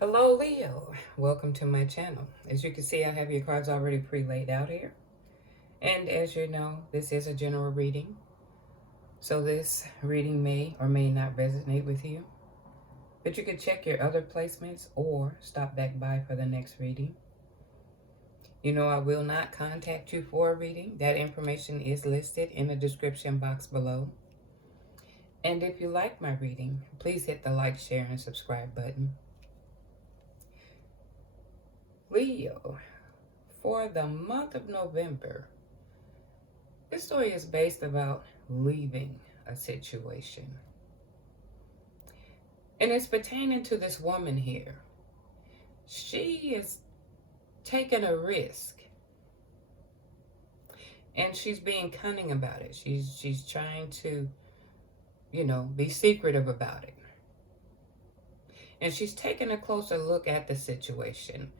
Hello Leo, welcome to my channel. As you can see, I have your cards already pre-laid out here. And as you know, this is a general reading. So this reading may or may not resonate with you. But you can check your other placements or stop back by for the next reading. You know I will not contact you for a reading. That information is listed in the description box below. And if you like my reading, please hit the like, share, and subscribe button. Leo, for the month of November, this story is based about leaving a situation. And it's pertaining to this woman here. She is taking a risk. And she's being cunning about it. She's trying to, be secretive about it. And she's taking a closer look at the situation,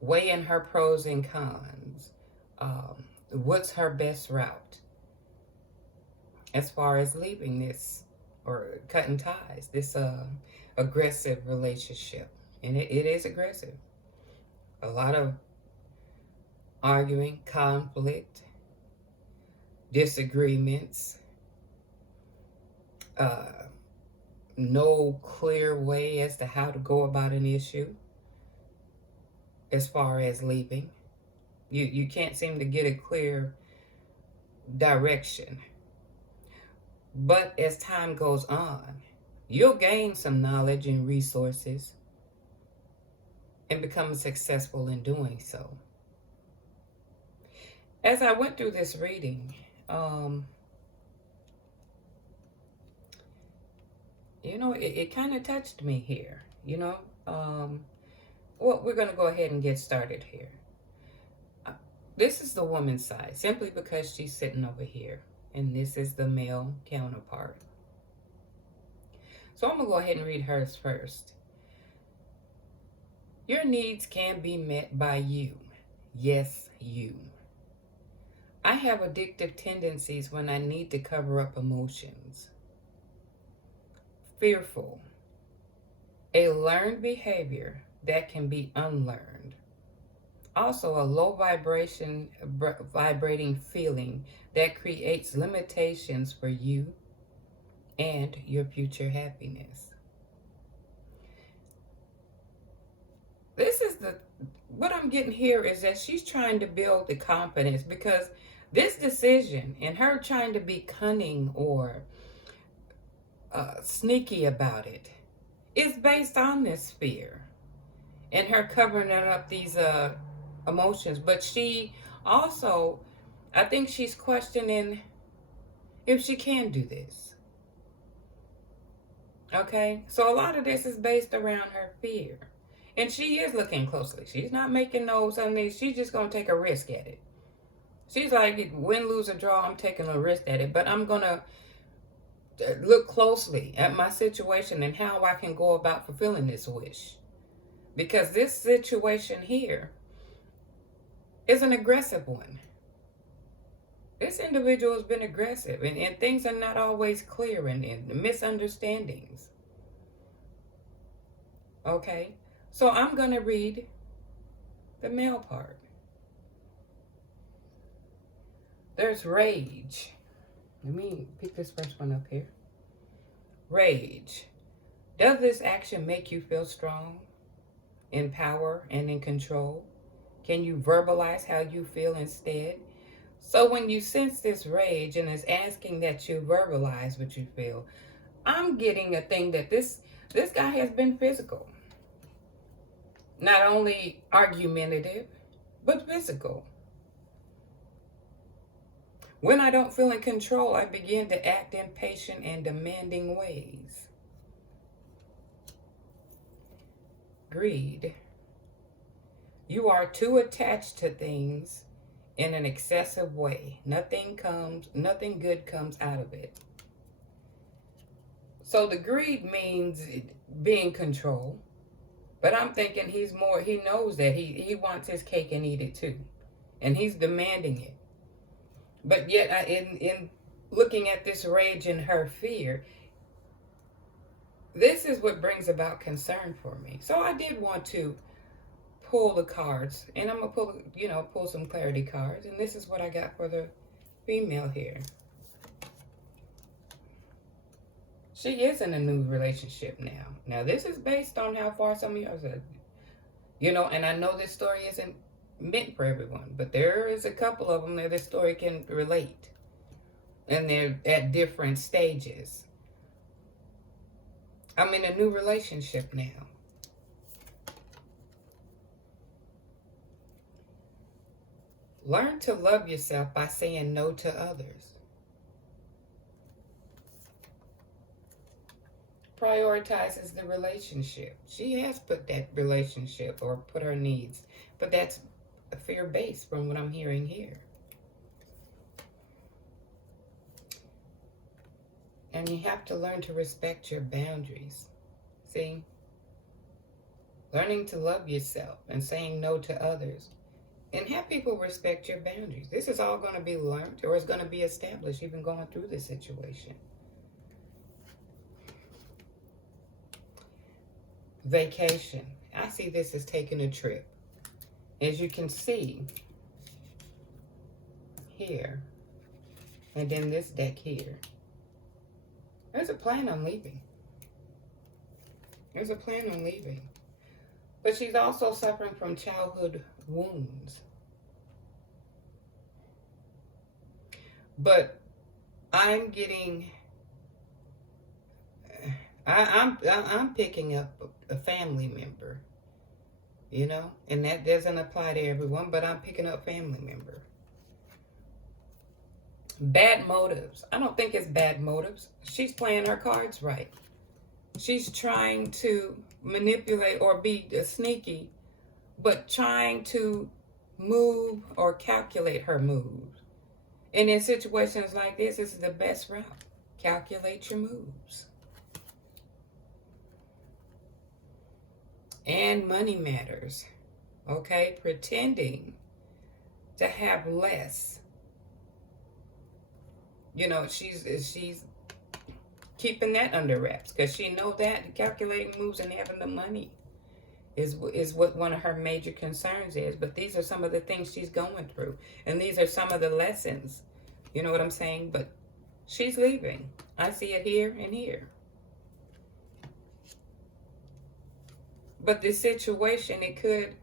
weighing her pros and cons. What's her best route as far as leaving this or cutting ties, this aggressive relationship. And it is aggressive. A lot of arguing, conflict, disagreements, no clear way as to how to go about an issue as far as leaving. You can't seem to get a clear direction. But as time goes on, you'll gain some knowledge and resources and become successful in doing so. As I went through this reading, it kind of touched me here, Well, we're going to go ahead and get started here. This is the woman's side, simply because she's sitting over here. And this is the male counterpart. So I'm going to go ahead and read hers first. Your needs can be met by you. Yes, you. I have addictive tendencies when I need to cover up emotions. Fearful. A learned behavior that can be unlearned. Also, a low vibrating feeling that creates limitations for you and your future happiness. What I'm getting here is that she's trying to build the confidence, because this decision and her trying to be cunning or sneaky about it is based on this fear and her covering up these emotions. But she also, I think she's questioning if she can do this. Okay, so a lot of this is based around her fear. And she is looking closely. She's not making those, she's just going to take a risk at it. She's like, win, lose, or draw, I'm taking a risk at it. But I'm going to look closely at my situation and how I can go about fulfilling this wish. Because this situation here is an aggressive one. This individual has been aggressive, and things are not always clear, and misunderstandings. Okay, so I'm going to read the male part. There's rage. Let me pick this first one up here. Rage. Does this action make you feel strong, in power, and in control? Can you verbalize how you feel instead? So when you sense this rage and is asking that you verbalize what you feel, I'm getting a thing that this guy has been physical. Not only argumentative, but physical. When I don't feel in control, I begin to act impatient and demanding ways. Greed. You are too attached to things in an excessive way. Nothing good comes out of it. So the greed means being controlled. But I'm thinking he knows that he wants his cake and eat it too. And he's demanding it. But yet, in looking at this rage and her fear, this is what brings about concern for me. So I did want to pull the cards, and I'm gonna pull, pull some clarity cards, and this is what I got for the female here. She is in a new relationship now. Now, this is based on how far some of you are, and I know this story isn't meant for everyone, but there is a couple of them that this story can relate, and they're at different stages. I'm in a new relationship now. Learn to love yourself by saying no to others. Prioritizes the relationship. She has put that relationship or put her needs, but that's fear-based from what I'm hearing here. And you have to learn to respect your boundaries. See? Learning to love yourself and saying no to others. And have people respect your boundaries. This is all going to be learned, or it's going to be established even going through this situation. Vacation. I see this as taking a trip. As you can see here, and then this deck here, there's a plan on leaving. There's a plan on leaving. But she's also suffering from childhood wounds. But I'm getting, I'm picking up a family member, and that doesn't apply to everyone, but I'm picking up family member. Bad motives. I don't think it's bad motives. She's playing her cards right. She's trying to manipulate or be sneaky, but trying to move or calculate her moves. And in situations like this is the best route. Calculate your moves. And money matters. Okay? Pretending to have less. She's keeping that under wraps because she knows that calculating moves and having the money is what one of her major concerns is. But these are some of the things she's going through, and these are some of the lessons. You know what I'm saying? But she's leaving. I see it here and here. But this situation, it could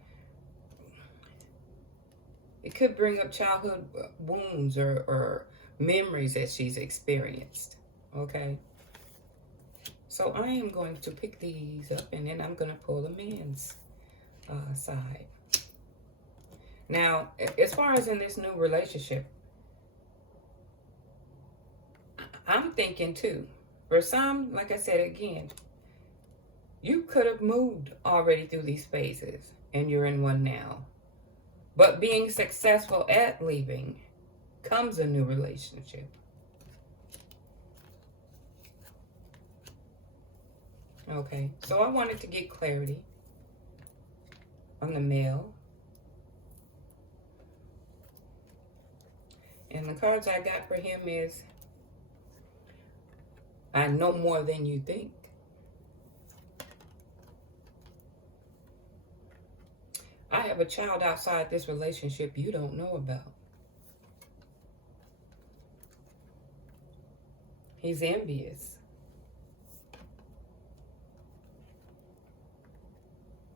bring up childhood wounds or memories that she's experienced. Okay? So I am going to pick these up, and then I'm going to pull the man's side. Now, as far as in this new relationship, I'm thinking too, for some, like I said again, you could have moved already through these phases, and you're in one now. But being successful at leaving comes a new relationship. Okay, so I wanted to get clarity on the male. And the cards I got for him is, I know more than you think. I have a child outside this relationship you don't know about. He's envious.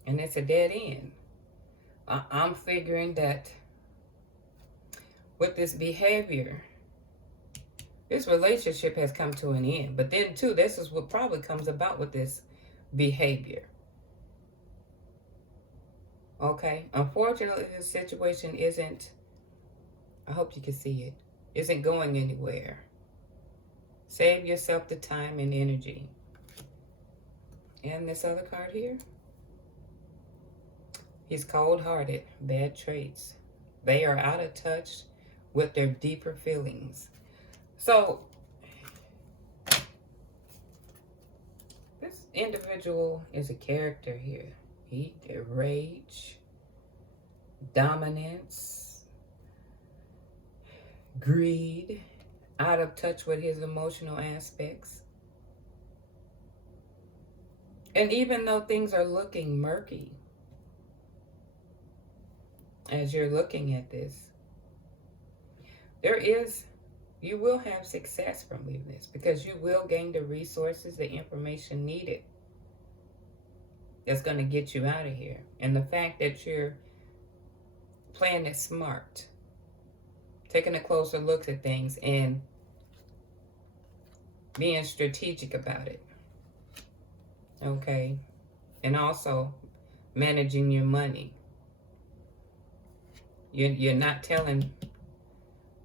And it's a dead end. I'm figuring that with this behavior, this relationship has come to an end. But then, too, this is what probably comes about with this behavior. Okay? Unfortunately, this situation isn't, I hope you can see it, isn't going anywhere. Save yourself the time and energy. And this other card here. He's cold-hearted, bad traits. They are out of touch with their deeper feelings. So, this individual is a character here. Rage, dominance, greed, out of touch with his emotional aspects. And even though things are looking murky, as you're looking at this, you will have success from leaving this, because you will gain the resources, the information needed that's going to get you out of here. And the fact that you're playing it smart, taking a closer look at things and being strategic about it. Okay? And also managing your money. You're not telling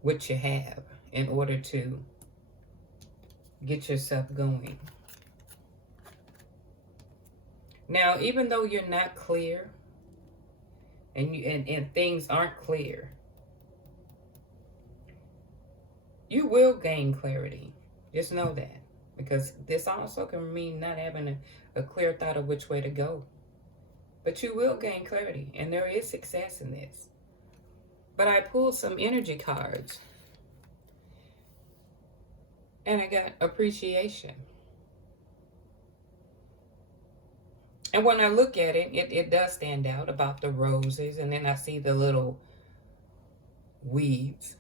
what you have in order to get yourself going. Now, even though you're not clear and things aren't clear, you will gain clarity. Just know that. Because this also can mean not having a clear thought of which way to go. But you will gain clarity, and there is success in this. But I pulled some energy cards, and I got appreciation. And when I look at it, it does stand out about the roses, and then I see the little weeds.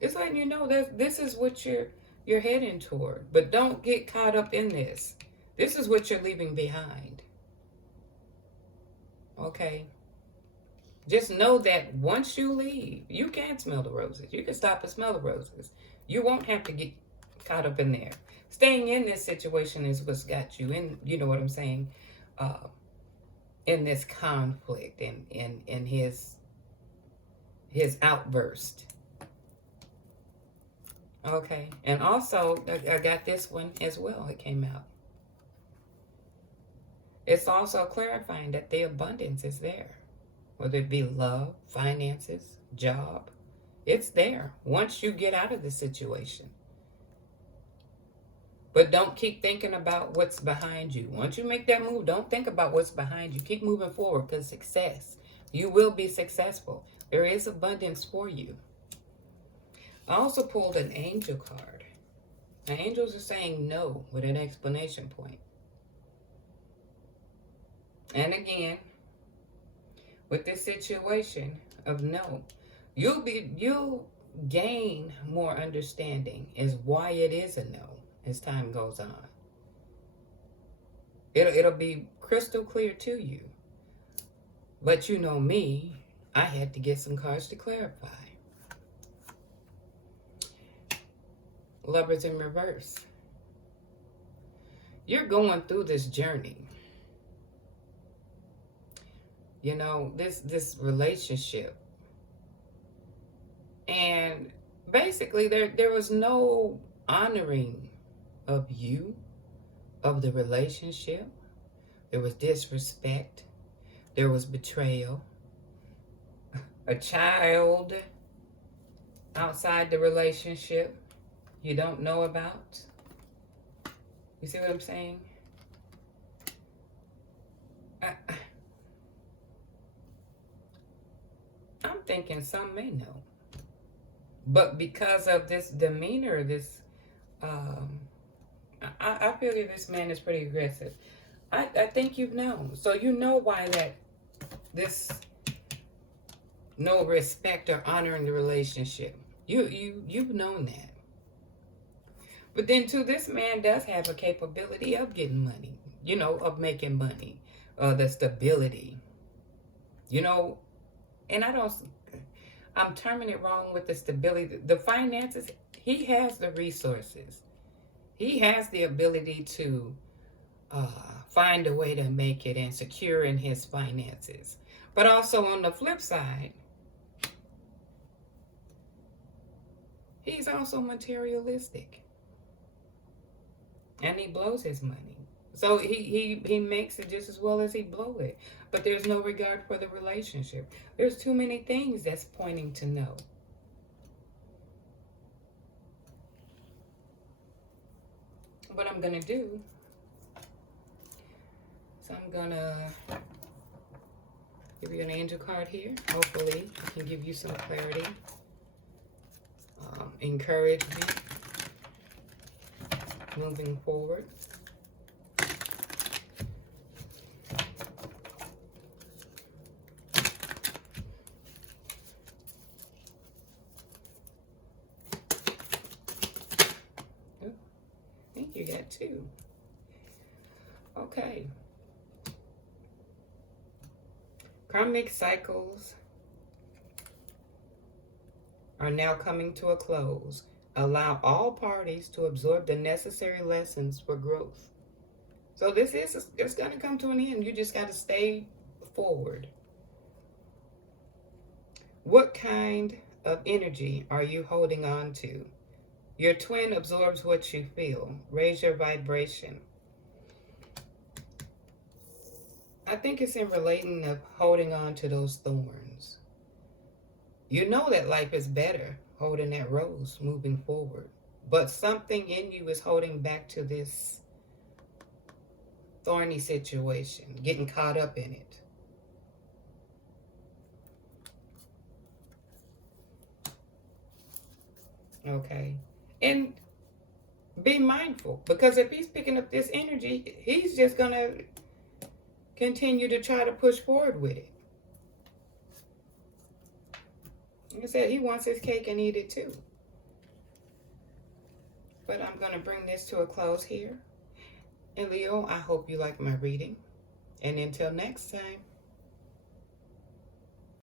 It's letting you know that this is what you're heading toward. But don't get caught up in this. This is what you're leaving behind. Okay? Just know that once you leave, you can smell the roses. You can stop and smell the roses. You won't have to get caught up in there. Staying in this situation is what's got you in, you know what I'm saying, in this conflict and in his outburst. Okay, and also I got this one as well. It came out. It's also clarifying that the abundance is there, whether it be love, finances, job. It's there once you get out of the situation. But don't keep thinking about what's behind you. Once you make that move, don't think about what's behind you. Keep moving forward, because success, you will be successful. There is abundance for you. I also pulled an angel card. The angels are saying no with an exclamation point. And again, with this situation of no, you'll gain more understanding as why it is a no as time goes on. It'll be crystal clear to you. But you know me, I had to get some cards to clarify. Lovers in reverse. You're going through this journey. You know, this relationship. And basically there was no honoring of you, of the relationship. There was disrespect. There was betrayal. A child outside the relationship you don't know about. You see what I'm saying? I'm thinking some may know. But because of this demeanor, this, I feel that this man is pretty aggressive. I think you've known. So you know why this no respect or honoring the relationship. You've known that. But then too, this man does have a capability of getting money, you know, of making money, the stability, you know, and I'm terming it wrong with the stability, the finances. He has the resources. He has the ability to find a way to make it and secure in his finances. But also on the flip side, he's also materialistic. And he blows his money. So he makes it just as well as he blow it. But there's no regard for the relationship. There's too many things that's pointing to no. What I'm going to do, so I'm going to give you an angel card here. Hopefully I can give you some clarity, encouragement, moving forward. that too. Okay. Karmic cycles are now coming to a close. Allow all parties to absorb the necessary lessons for growth. So this is, it's going to come to an end. You just got to stay forward. What kind of energy are you holding on to? Your twin absorbs what you feel. Raise your vibration. I think it's in relating of holding on to those thorns. You know that life is better holding that rose moving forward. But something in you is holding back to this thorny situation, getting caught up in it. Okay. And be mindful, because if he's picking up this energy, he's just going to continue to try to push forward with it. Like I said, he wants his cake and eat it too. But I'm going to bring this to a close here. And Leo, I hope you like my reading. And until next time.